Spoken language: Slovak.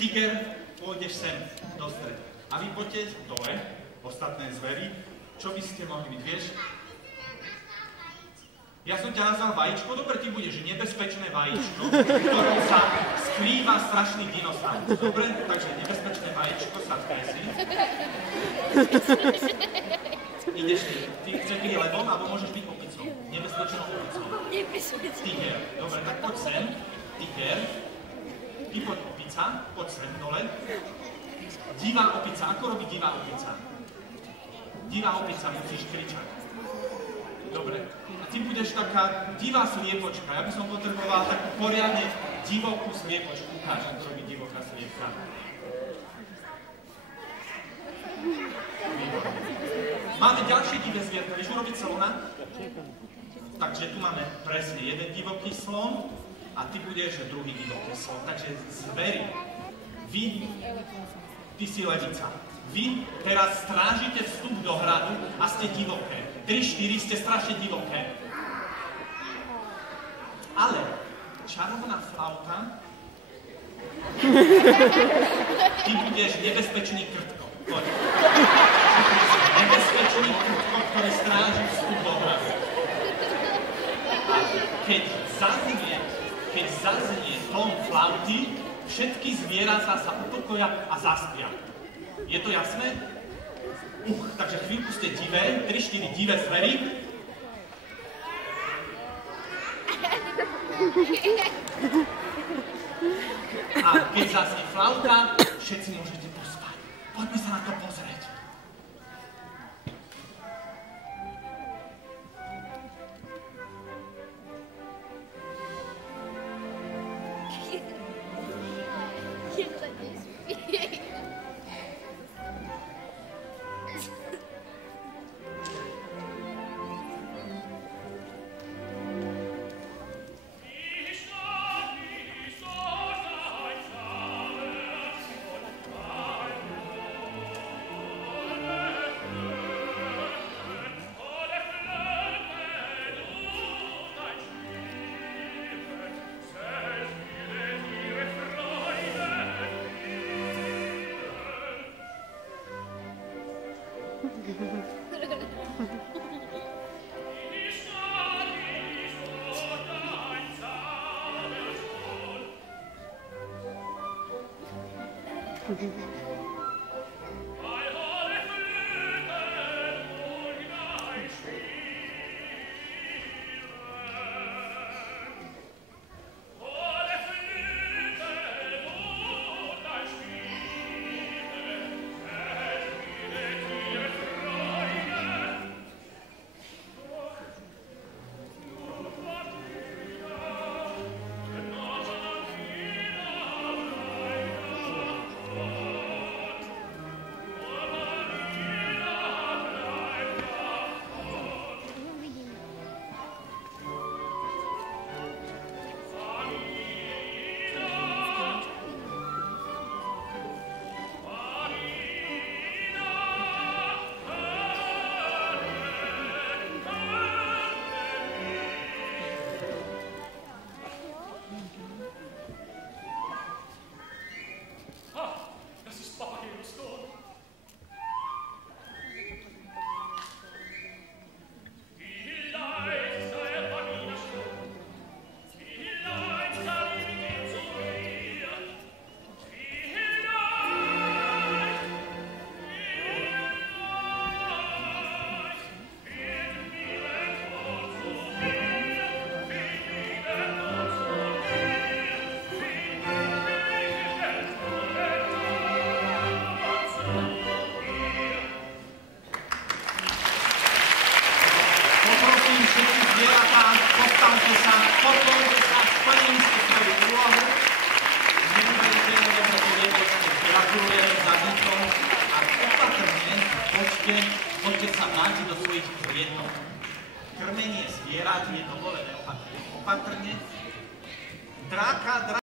tiger, pôjdeš sem do stredu. A vy poďte dole, ostatné zvery, čo by ste mohli byť, vieš? Ja som ťa nazval vajíčko, dobre, ty budeš nebezpečné vajíčko, v ktorom sa skrýva strašný dinosaur. Dobre, takže nebezpečné vajíčko sa vkresí. Ideš ty chceš byť levom, alebo môžeš byť opicou. Nebezpečnou opicou. Tiger. Dobre, tak poď sem. Tiger. Ty poď opica, poď sem dole. Divá opica. Ako robí divá opica? Divá opica, musíš kričať. Dobre. A ty budeš taká divá sliepočka. Ja by som potreboval takú poriadne divokú sliepočku. Ukáž, ako robí divoká sliepka. Máme ďalšie divé zvieratá. Vieš urobiť slona? Takže tu máme presne jeden divoký slon a ty budeš druhý divoký slon. Takže zveri. Vy, ty si levica. Vy teraz strážite vstup do hradu a ste divoké. 3-4 ste strašne divoké. Ale čarovná flauta, ty budeš nebezpečný krtko. Poď. Nebezpečný krtko, ktorý stráži vstup do hradu. A keď zaznie tón flauty, všetky zvieratá sa upokoja a zaspia. Je to jasné? Takže chvíľku ste divé, 3-4 divé zvery. A keď zaznie flauta, všetci môžete pospať. Poďme sa na to pozrieť. Postavte sa, poklonte sa, splnili ste svoju úlohu. Nebudete dobre povedať, gratulujem za výkon a opatrne poďte sa vrátiť do svojich klietov. Krmenie zvierat je dovolené opatrne. Dráka